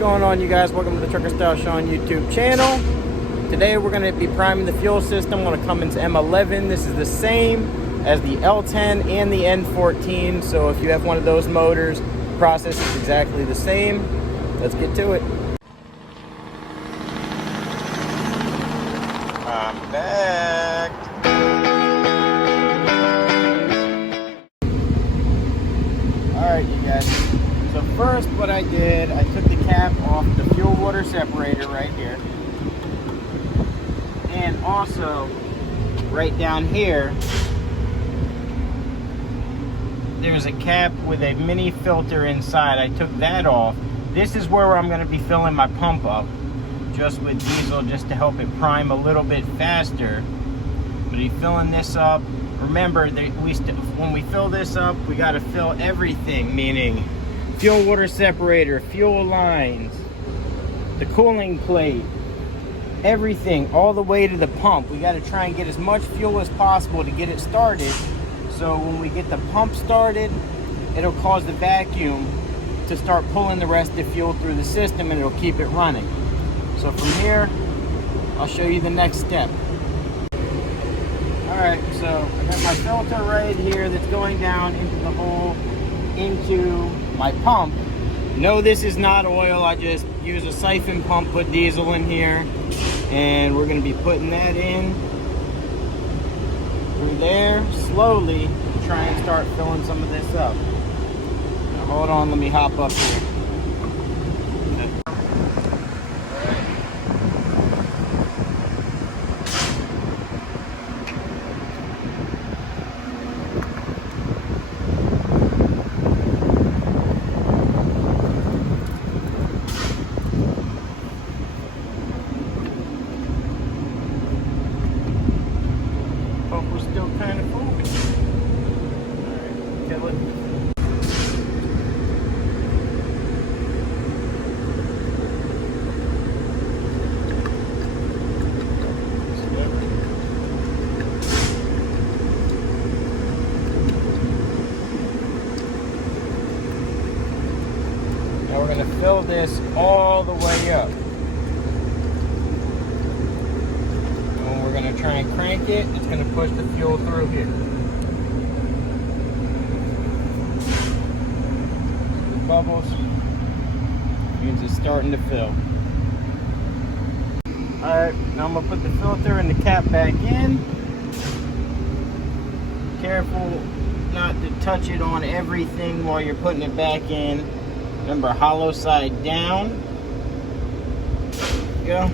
going on, you guys? Welcome to the Trucker Style Shawn YouTube channel. Today we're going to be priming the fuel system on a Cummins m11. This is the same as the l10 and the n14, so if you have one of those motors, the process is exactly the same. Let's get to it. I'm back. Alright, you guys. So first what I did, I took the cap off the fuel water separator right here. And also, right down here, there's a cap with a mini filter inside. I took that off. This is where I'm going to be filling my pump up, just with diesel, just to help it prime a little bit faster. But you're filling this up. Remember that when we fill this up, we got to fill everything, meaning fuel water separator, fuel lines, the cooling plate, everything, all the way to the pump. We got to try and get as much fuel as possible to get it started. So when we get the pump started, it'll cause the vacuum to start pulling the rest of the fuel through the system, and it'll keep it running. So from here, I'll show you the next step. Alright, so I got my filter right here that's going down into the hole, into my pump. No, this is not oil. I just use a siphon pump, put diesel in here, and we're going to be putting that in through there slowly to try and start filling some of this up. Now, hold on, let me hop up here. We're still kind of full. Alright, kill it. Now we're going to fill this all the way up. We're going to try and crank it. It's going to push the fuel through here. Bubbles means it's starting to fill. Alright, now I'm going to put the filter and the cap back in. Careful not to touch it on everything while you're putting it back in. Remember, hollow side down. There you go.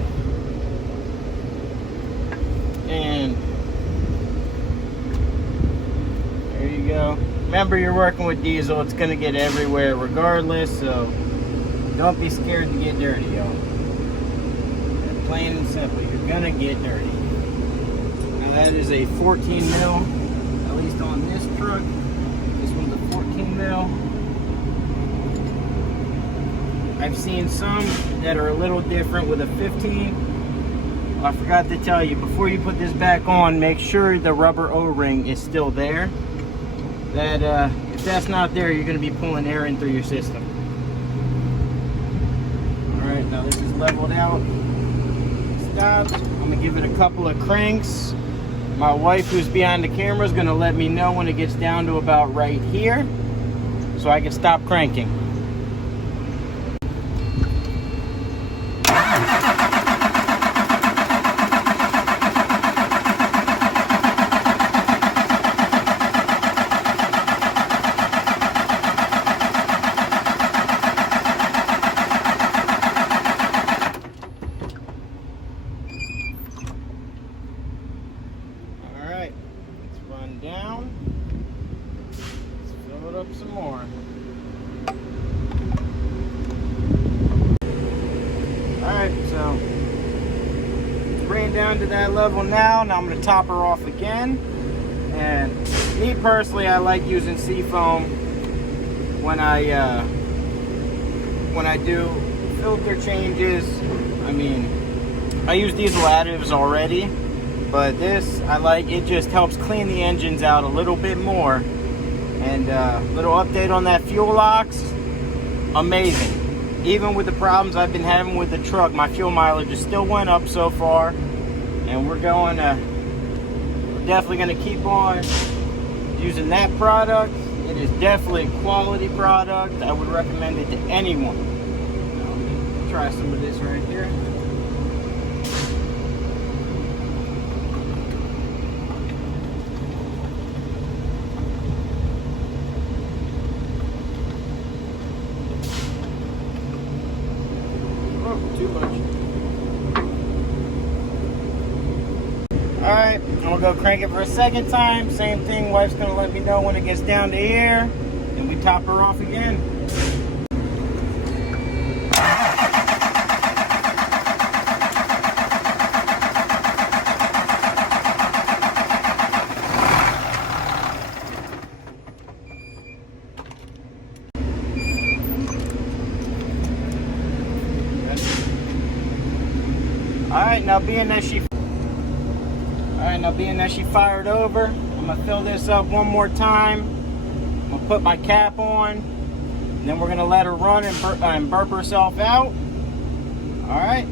And there you go. Remember, you're working with diesel. It's going to get everywhere regardless, so don't be scared to get dirty, y'all. Plain and simple, you're going to get dirty. Now that is a 14 mil, at least on this truck. This one's a 14 mil. I've seen some that are a little different with a 15. I forgot to tell you, before you put this back on, make sure the rubber O-ring is still there. That if that's not there, you're going to be pulling air in through your system. Alright, now this is leveled out. Stopped. I'm going to give it a couple of cranks. My wife, who's behind the camera, is going to let me know when it gets down to about right here, so I can stop cranking. Alright, let's run down. Let's fill it up some more. Alright, so it's ran down to that level now. Now I'm going to top her off again. And me personally, I like using seafoam when I do filter changes. I mean, I use diesel additives already, but this, I like, it just helps clean the engines out a little bit more. And little update on that fuel ox, amazing. even with the problems I've been having with the truck, my fuel mileage is still went up so far, and we're definitely going to keep on using that product. It is definitely a quality product. I would recommend it to anyone. Try some of this right here. Too much. Alright, I'm gonna go crank it for a second time. Same thing, wife's gonna let me know when it gets down to here, and we top her off again. Alright, now being that she fired over, I'm gonna fill this up one more time. I'm gonna put my cap on, and then we're gonna let her run and burp herself out. Alright.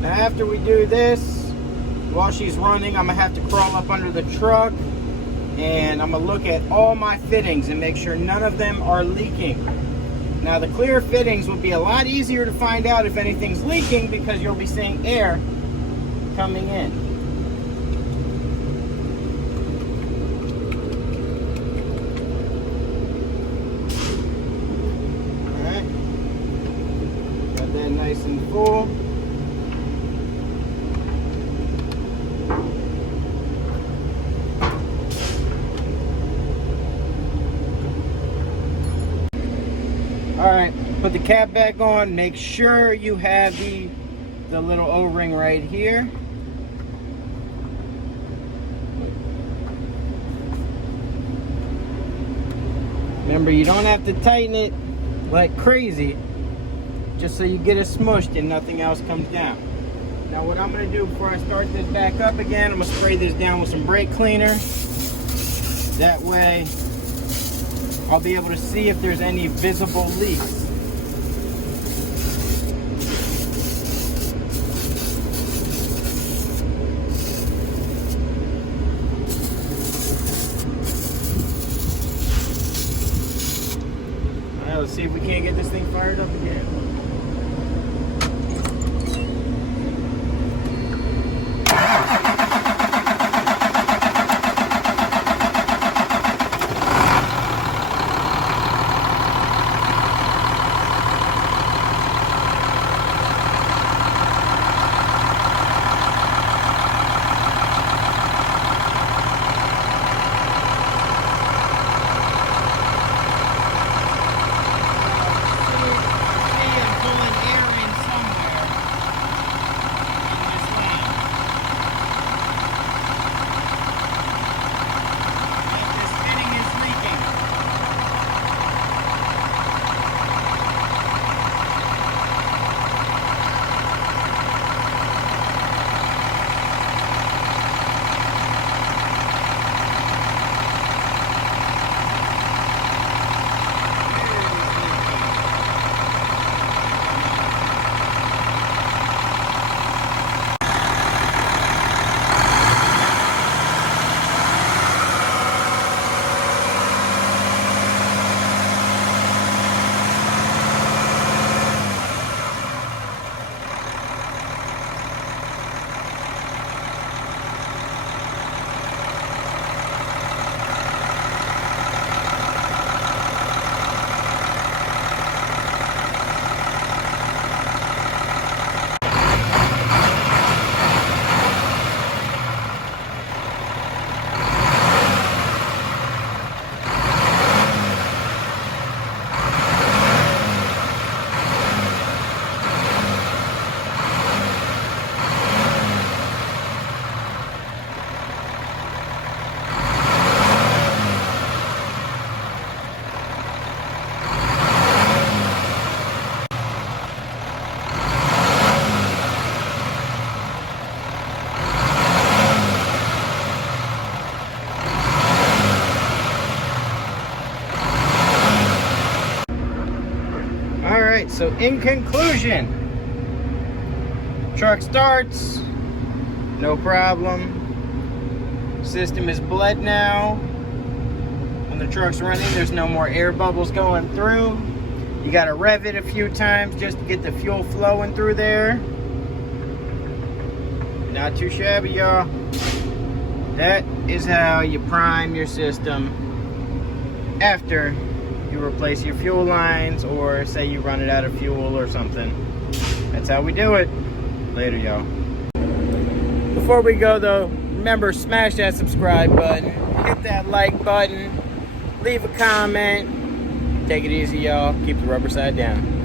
Now after we do this, while she's running, I'm gonna have to crawl up under the truck, and I'm gonna look at all my fittings and make sure none of them are leaking. Now the clear fittings would be a lot easier to find out if anything's leaking, because you'll be seeing air coming in. Alright, got that nice and full. Alright, put the cap back on. Make sure you have the little O-ring right here. Remember, you don't have to tighten it like crazy, just so you get it smushed and nothing else comes down. Now what I'm going to do before I start this back up again, I'm going to spray this down with some brake cleaner. That way I'll be able to see if there's any visible leaks. All right, let's see if we can't get this thing fired up again. so in conclusion, truck starts, no problem. System is bled now. When the truck's running, there's no more air bubbles going through. You gotta rev it a few times just to get the fuel flowing through there. Not too shabby, y'all. That is how you prime your system after you replace your fuel lines, or say you run it out of fuel or something. That's how we do it. Later, y'all. Before we go though, remember, smash that subscribe button, hit that like button, leave a comment. Take it easy, y'all. Keep the rubber side down.